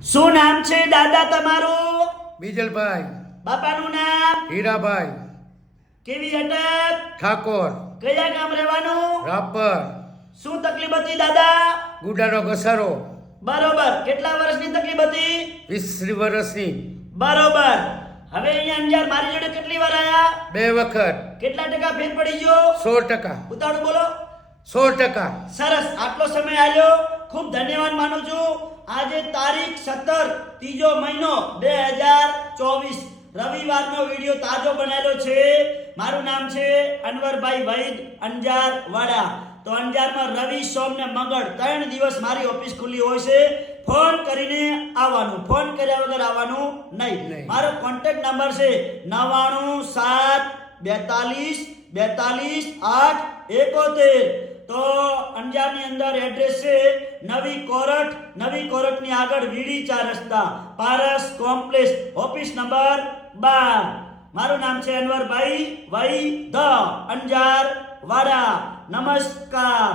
શું નામ છે દાદા તમારું? બીજલભાઈ, બાપાનું નામ? હીરાભાઈ, કેવી અટક? ઠાકોર, કયા ગામ રહેવાનું? રાપર, શું તકલીફ હતી દાદા? ગુડાનો ઘસારો, બરોબર. કેટલા વર્ષની તકલીફ હતી? 20 વર્ષની, બરોબર. હવે અહીંયા અંજાર મારી જોડે કેટલી વાર આયા? 2 વખત, કેટલા ટકા ફેર પડી ગયો? 100%, ઉતાળું બોલો. 100%. સરસ. આટલો સમય આલ્યો, ખૂબ ધન્યવાદ માનું છું. આજે તારીખ 17 ત્રીજો મહિનો 2024 રવિવારનો વિડિયો તાજો બનાવેલો છે. મારું નામ છે અનવરભાઈ વૈદ, અંજાર વાડા. તો અંજારમાં રવિ, સોમ ને મંગળ 3 દિવસ મારી ઓફિસ ખુલ્લી હોય છે. ફોન કરીને આવવાનું, ફોન કર્યા વગર આવવાનું નહીં. મારો કોન્ટેક્ટ નંબર છે 99724242 તો અંજારની અંદર એડ્રેસ છે નવી કોરટ. નવી કોરટની આગળ વીડી 4 રસ્તા, પારસ કોમ્પ્લેક્સ, ઓફિસ નંબર 12. મારું નામ છે અનવરભાઈ વૈદ, અંજાર વાડા. નમસ્કાર.